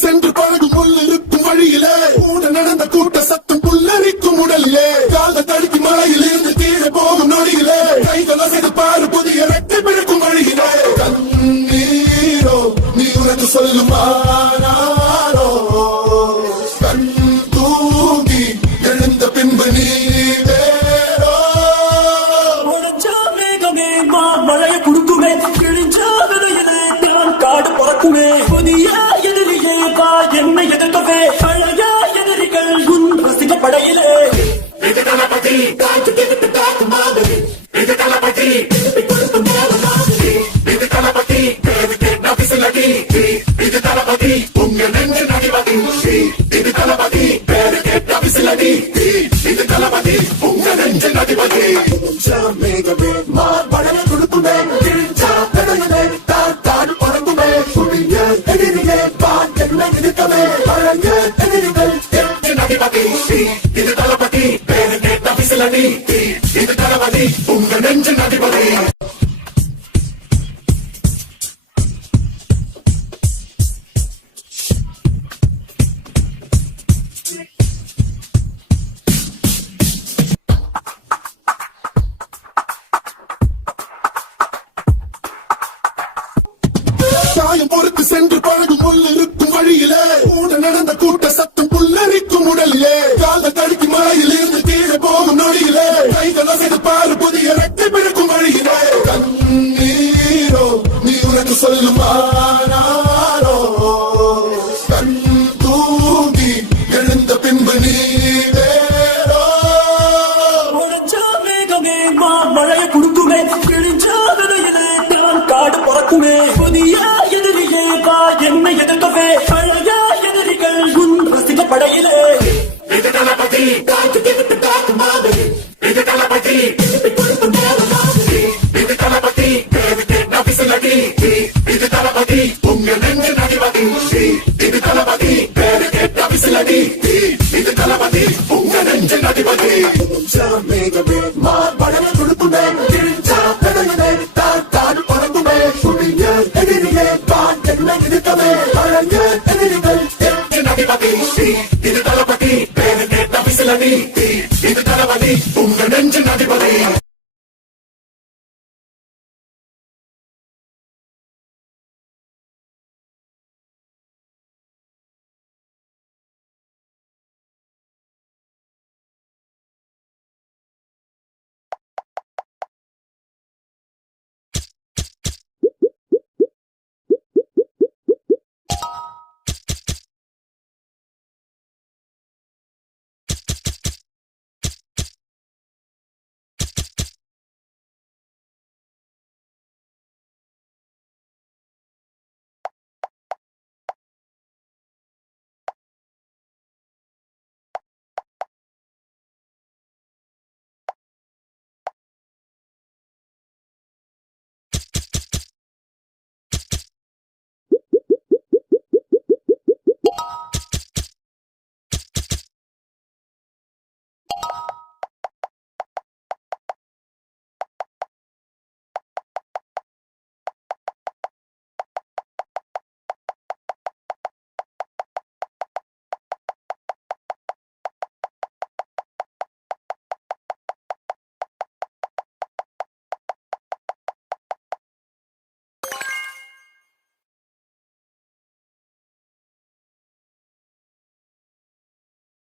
சென்று பழகும் முள்ளிருக்கும் வழியிலே கூட நடந்த கூட்ட சத்தம் புல்லரிக்கும் உடலிலே கால தடுக்கி மலையில் இருந்து கீழே போகும் நொடியிலே கைகள் அசைது பாரு புதிய ரெட்டை பிறக்கும் வழியிலே கண்ணீரோ நீ உனக்கு சொல்லும் ஆனாரோ கண் தூங்கி எழுந்த பின்பு நீ வேறோ மழைய குடுக்குமே கிழிஞ்சா விதையிலே நான் காடு பறக்குமே புதிய எதிரியே பா என்னை எதிர்க்கவே பழைய எதிரிகள் உன் ரசிக படையிலே இது தளபதி காற்று கேட்டு காத்து மாதிரி இது தளபதி கொடுத்து மேல மாதிரி இது தளபதி பேரு கேட்ட பிசிலடி இது தளபதி உங்க நெஞ்சு நடிவதி இது தளபதி பேரு கேட்ட பிசிலடி இது தளபதி உங்க நெஞ்சு நடிவதி மேகமே மார்படைய கொடுக்குமே கிழிஞ்சா பெடையுமே காடு பறக்குமே புதிய எதிரியே பான் என்ன இருக்கவே பழைய எதிரிகள் நடிவதி இது தளபதி பேரு கேட்ட பிசிலடி இது தளபதி உங்க நெஞ்சு நடிவதி சாயம் பொறுத்து சென்று பழகும் முள்ளிருக்கும் வழியிலே கூட நடந்த கூட்ட சத்தம் புல்லரிக்கும் உடலிலே கால தடுக்கி மலையில் இருந்து கீழே போகும் நொடியிலே கைகள் அசைது பாரு புதிய ரெட்டை பிறக்கும் வழியிலே கண்ணீரோ நீ உனக்கு சொல்லும் ஆனாரோ கண் தூங்கி எழுந்த பின்பு நீ வேறோ மேகமே மழைய குடுக்குமே கிழிஞ்சா விதையிலே நான் காடு பறக்குமே புதிய எதிரியே பா என்னை எதிர்க்கவே பழைய எதிரிகள் உன் ரசிக படையிலே இது தளபதி காற்று கேட்டு காத்து மாதிரி இது தளபதி கொடுத்து மேல மாதிரி இது தளபதி பேரு கேட்ட பிசிலடி இது தளபதி உங்க நெஞ்சு நடிவதி இது தளபதி பேரு கேட்ட பிசிலடி இது தளபதி உங்க நெஞ்சு நடிவதி மேகமே மார்படைய கொடுக்குமே கிழிஞ்சா பெடையுமே காடு பறக்குமே புதிய எதிரியே பான் என்ன இருக்கவே பழைய எதிரிகள் நடிவதி இது தளபதி பேரு கேட்ட பிசிலடி இது தளபதி உங்க நெஞ்சு நடிவதி